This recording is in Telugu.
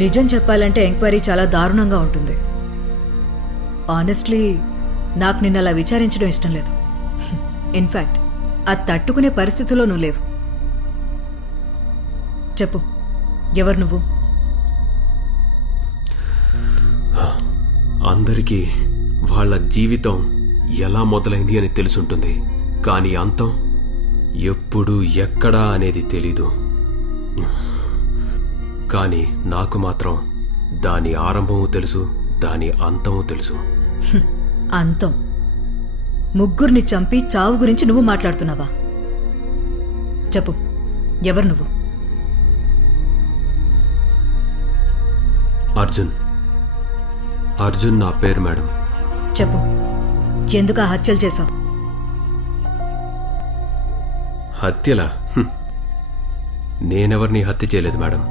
నిజం చెప్పాలంటే ఎంక్వైరీ చాలా దారుణంగా ఉంటుంది. ఆనెస్ట్లీ నాకు నిన్న అలా విచారించడం ఇష్టం లేదు. ఇన్ఫ్యాక్ట్ అది తట్టుకునే పరిస్థితిలో నువ్వు లేవు. చెప్పు, ఎవరు నువ్వు? అందరికీ వాళ్ళ జీవితం ఎలా మొదలైంది అని తెలుసుంటుంది, కానీ అంతం ఎప్పుడు ఎక్కడా అనేది తెలీదు. కానీ నాకు మాత్రం దాని ఆరంభము తెలుసు, దాని అంతము తెలుసు. అంతం? ముగ్గురిని చంపి చావు గురించి నువ్వు మాట్లాడుతున్నావా? చెప్పు, ఎవరు నువ్వు? అర్జున్ నా పేరు మేడం. చెప్పు, ఎందుకు ఆ హత్యలు చేశావు? హత్యలా? నేనెవరిని హత్య చేయలేదు మేడం.